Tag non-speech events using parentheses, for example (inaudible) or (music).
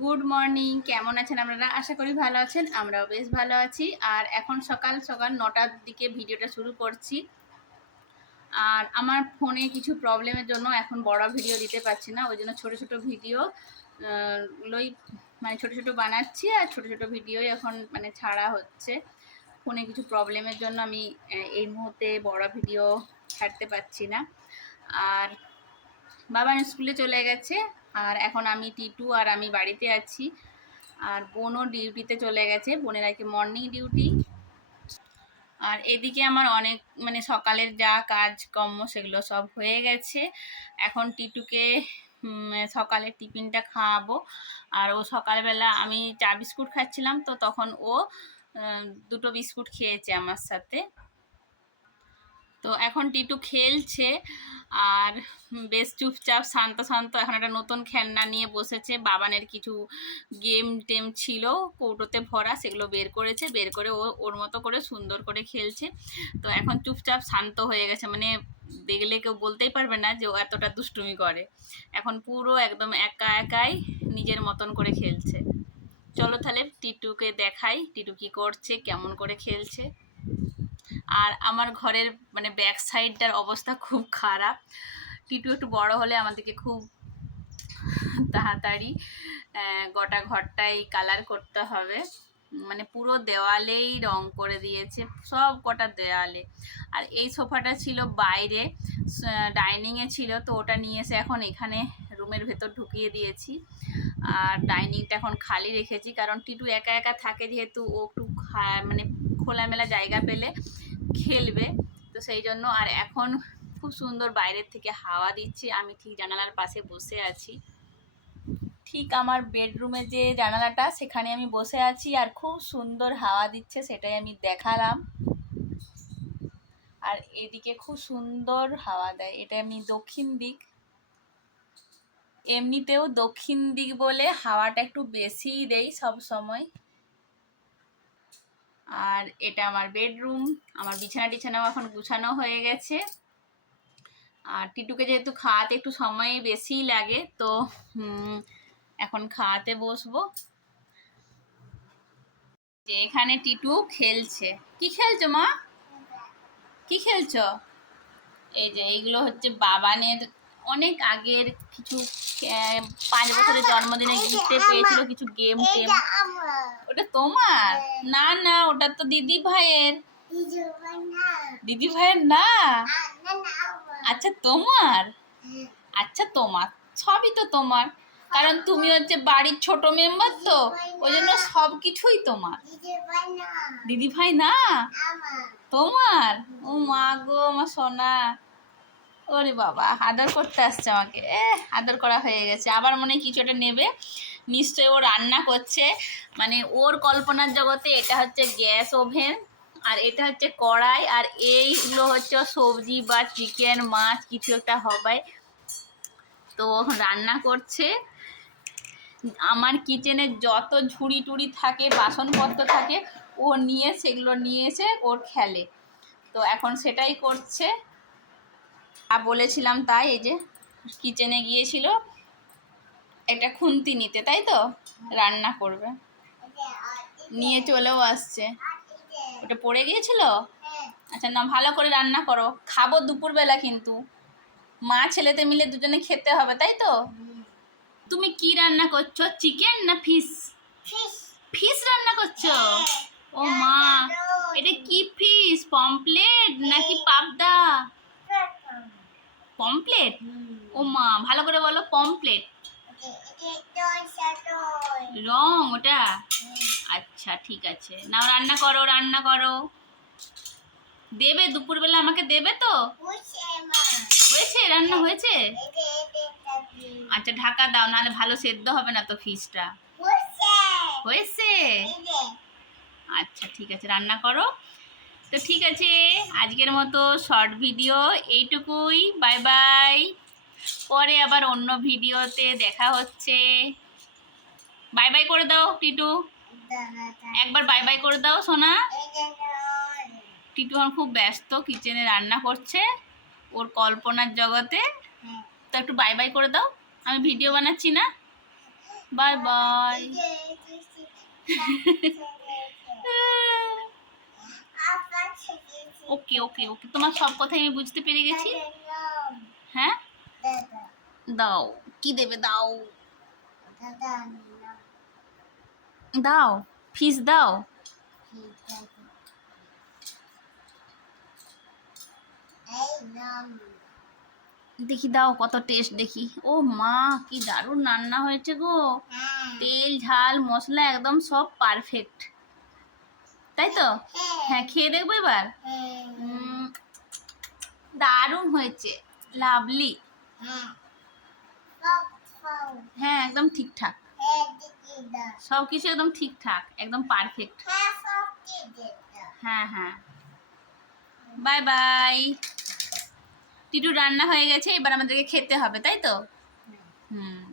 Good morning, কেমন আছেন আপনারা? আশা করি ভালো আছেন, আমরাও বেশ ভালো আছি। আর এখন সকাল সকাল নটার দিকে ভিডিওটা শুরু করছি। আর আমার ফোনে কিছু প্রবলেমের জন্য এখন বড় ভিডিও দিতে পারছি না, ওই জন্য ছোটো ছোটো ভিডিও লই মানে ছোটো ছোটো বানাচ্ছি আর ছোটো ছোটো ভিডিওই এখন মানে ছাড়া হচ্ছে। ফোনে কিছু প্রবলেমের জন্য আমি এই মুহূর্তে বড় ভিডিও ছাড়তে পারছি না। আর বাবা স্কুলে চলে গেছে, আর এখন আমি টিটু আর আমি বাড়িতে আছি। আর বোনও ডিউটিতে চলে গেছে, বোনের আর মর্নিং ডিউটি আর এদিকে আমার অনেক মানে সকালের যা কাজকর্ম সেগুলো সব হয়ে গেছে। এখন টিটুকে সকালে টিফিনটা খাওয়াবো। আর ও সকালবেলা আমি চা বিস্কুট খাচ্ছিলাম, তো তখন ও দুটো বিস্কুট খেয়েছে আমার সাথে। তো এখন টিটু খেলছে আর বেশ চুপচাপ, শান্ত শান্ত এখন একটা নতুন খেলনা নিয়ে বসেছে। বাবানের কিছু গেম টেম ছিল, কৌটোতে ভরা, সেগুলো বের করেছে। বের করে ও, ওর মতো করে সুন্দর করে খেলছে। তো এখন চুপচাপ শান্ত হয়ে গেছে। মানে দেখলে কেউ বলতেই পারবে না যে ও এতটা দুষ্টুমি করে। এখন পুরো একদম একা একাই নিজের মতন করে খেলছে। চলো তাহলে টিটুকে দেখাই, টিটু কি করছে, কেমন করে খেলছে। আর আমার ঘরের মানে ব্যাক সাইডটার অবস্থা খুব খারাপ। টিটু একটু বড় হলে আমাদেরকে খুব তাড়াতাড়ি গোটা ঘরটাই কালার করতে হবে। মানে পুরো দেওয়ালেই রং করে দিয়েছে, সব কটা দেওয়ালে। আর এই সোফাটা ছিল বাইরে ডাইনিংয়ে ছিল, তো ওটা নিয়ে এসে এখন এখানে রুমের ভেতর ঢুকিয়ে দিয়েছি। আর ডাইনিংটা এখন খালি রেখেছি, কারণ টিটু একা একা থাকে যেহেতু ও একটু মানে খোলামেলা জায়গা পেলে খেলবে। তো সেই জন্য আর এখন খুব সুন্দর বাইরের থেকে হাওয়া দিচ্ছে। আমি ঠিক জানালার পাশে বসে আছি। ঠিক আমার বেডরুমে যে জানালাটা, সেখানে আমি বসে আছি আর খুব সুন্দর হাওয়া দিচ্ছে, সেটাই আমি দেখালাম। আর এদিকে খুব সুন্দর হাওয়া দেয়। এটা এমনি দক্ষিণ দিক। এমনিতেও দক্ষিণ দিক বলে হাওয়াটা একটু বেশিই দেয় সব সময়। আর এটা আমার বেডরুম আমার বিছানা টিছানাও এখন গুছানো হয়ে গেছে। আর টিটুকে যেহেতু খাওয়াতে একটু সময় বেশিই লাগে, তো এখন খাওয়াতে বসবো। যে এখানে টিটু খেলছে। কি খেলছো মা? কি খেলছো? এই যে, এইগুলো হচ্ছে বাবানের অনেক আগের কিছু পাঁচ বছরের জন্মদিনে গিফটে পেয়েছিল কিছু গেম টেম। ওটা তোমার? না না ওটা তো দিদি ভাইয়ের। দিদি ভাইয়ের না। আচ্ছা তোমার? আচ্ছা তোমার। সবই তো তোমার। কারণ তুমি হচ্ছে বাড়ির ছোট মেম্বার তো ওই জন্য সব কিছুই তোমার। দিদি ভাই না। তোমার? ও মা গো আমার সোনা। ওরে বাবা, আদর করতে আসছে আমাকে। এ আদর করা হয়ে গেছে। আবার মনে কিছু একটা নেবে। নিশ্চয়ই ও রান্না করছে। মানে ওর কল্পনার জগতে এটা হচ্ছে গ্যাস ওভেন, আর এটা হচ্ছে কড়াই, আর এইগুলো হচ্ছে সবজি বা চিকেন, মাছ, কিছু একটা হবে। তো রান্না করছে। আমার কিচেনে যত ঝুড়ি টুড়ি থাকে, বাসনপত্র থাকে, ও নিয়ে সেগুলো নিয়ে এসে ওর খেলে। তো এখন সেটাই করছে। আর বলেছিলাম তাই এই যে কিচেনে গিয়েছিল একটা খুন্তি নিতে তাই তো? রান্না করবে। নিয়ে চলেও আসছে। ওটা পড়ে গিয়েছিল? আচ্ছা না ভালো করে রান্না করো। খাব দুপুরবেলা কিন্তু। মা ছেলেতে মিলে দুজনে খেতে হবে তাই তো? তুমি কি রান্না করছ চিকেন না ফিশ ফিশ রান্না করছ? ও মা এটা কি ফিশ পমপ্লেট নাকি পাবদা? পমপ্লেট ও মা ভালো করে বলো পমপ্লেট রং ওটা? আচ্ছা ঠিক আছে। নাও রান্না করো রান্না করো। দেবে? দুপুরবেলা আমাকে দেবে তো? হয়েছে রান্না হয়েছে? আচ্ছা ঢাকা দাও নাহলে ভালো সেদ্ধ হবে না তো ফিশটা হয়েছে। আচ্ছা ঠিক আছে রান্না করো। তো ঠিক আছে আজকের মতো শর্ট ভিডিও এইটুকুই বাই বাই পরে আবার অন্য ভিডিওতে দেখা হচ্ছে। বাই বাই করে দাও টিটু। একবার বাই বাই করে দাও সোনা। টিটু এখন খুব ব্যস্ত কিচেনে রান্না করছে ওর কল্পনার জগতে। তো একটু বাই বাই করে দাও আমি ভিডিও বানাচ্ছি না। Bye bye (laughs) (laughs) okay okay okay. তোমার সব কথাই আমি বুঝতে পেরে গেছি। হ্যাঁ? দাও। কি দেবে? দাও। দাও। ফিস দাও। দেখি দাও কত টেস্ট দেখি। ও মা, কি দারুণ রান্না হয়েছে গো। তেল, ঝাল, মশলা একদম সব পারফেক্ট তাই তো? হ্যাঁ খেয়ে দেখব এবার? দারুণ হয়েছে। লাভলি হ্যাঁ একদম ঠিকঠাক। সব কিছু একদম ঠিকঠাক, একদম পারফেক্ট হ্যাঁ হ্যাঁ। বাই বাই টিটু, রান্না হয়ে গেছে, এবার আমাদেরকে খেতে হবে, তাই তো? হুম।